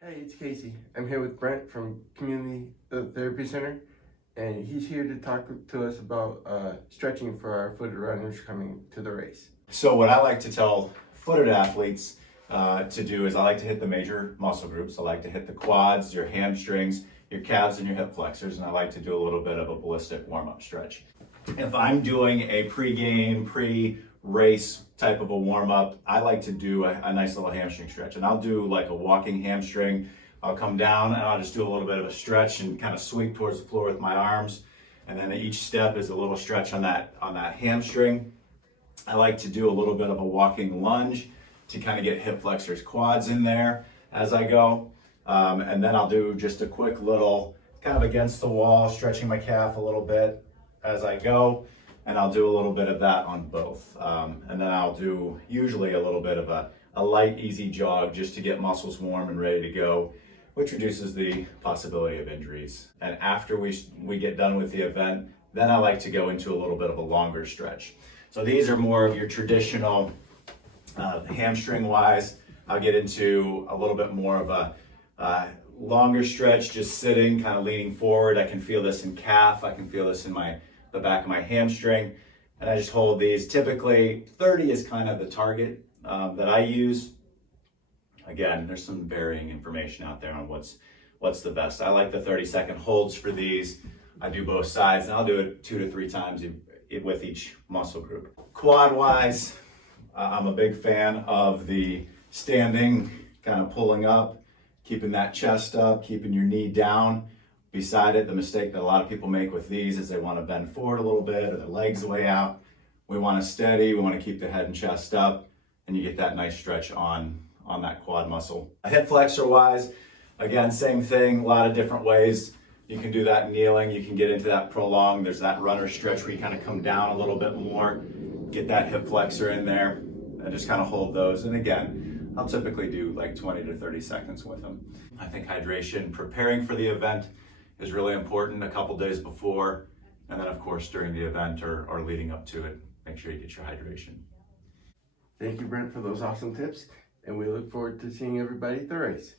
Hey, it's Casey. I'm here with Brent from Community Therapy Center, and he's here to talk to us about stretching for our footed runners coming to the race. So what I like to tell footed athletes to do is I like to hit the major muscle groups. I like to hit the quads, your hamstrings, your calves, and your hip flexors, and I like to do a little bit of a ballistic warm-up stretch. If I'm doing a pre-game, pre-race type of a warm-up, I like to do a nice little hamstring stretch, and I'll do like a walking hamstring. I'll come down and I'll just do a little bit of a stretch and kind of sweep towards the floor with my arms, and then each step is a little stretch on that hamstring. I like to do a little bit of a walking lunge to kind of get hip flexors, quads in there as I go. And then I'll do just a quick little kind of against the wall, stretching my calf a little bit as I go. And I'll do a little bit of that on both. And then I'll do usually a little bit of a light, easy jog just to get muscles warm and ready to go, which reduces the possibility of injuries. And after we get done with the event, then I like to go into a little bit of a longer stretch. So these are more of your traditional hamstring wise. I'll get into a little bit more of a longer stretch, just sitting, kind of leaning forward. I can feel this in calf. I can feel this in the back of my hamstring. And I just hold these. Typically 30 is kind of the target that I use. Again, there's some varying information out there on what's the best. I like the 30-second holds for these. I do both sides, and I'll do it 2 to 3 times with each muscle group. Quad wise, I'm a big fan of the standing, kind of pulling up, keeping that chest up, keeping your knee down beside it. The mistake that a lot of people make with these is they want to bend forward a little bit or their legs way out. We want to steady, we want to keep the head and chest up, and you get that nice stretch on that quad muscle. Hip flexor wise, again, same thing, a lot of different ways. You can do that kneeling, you can get into that prolonged. There's that runner stretch where you kind of come down a little bit more, get that hip flexor in there, and just kind of hold those. And again, I'll typically do like 20 to 30 seconds with them. I think hydration, preparing for the event is really important a couple days before, and then of course during the event or leading up to it, make sure you get your hydration. Thank you, Brent, for those awesome tips, and we look forward to seeing everybody at the race.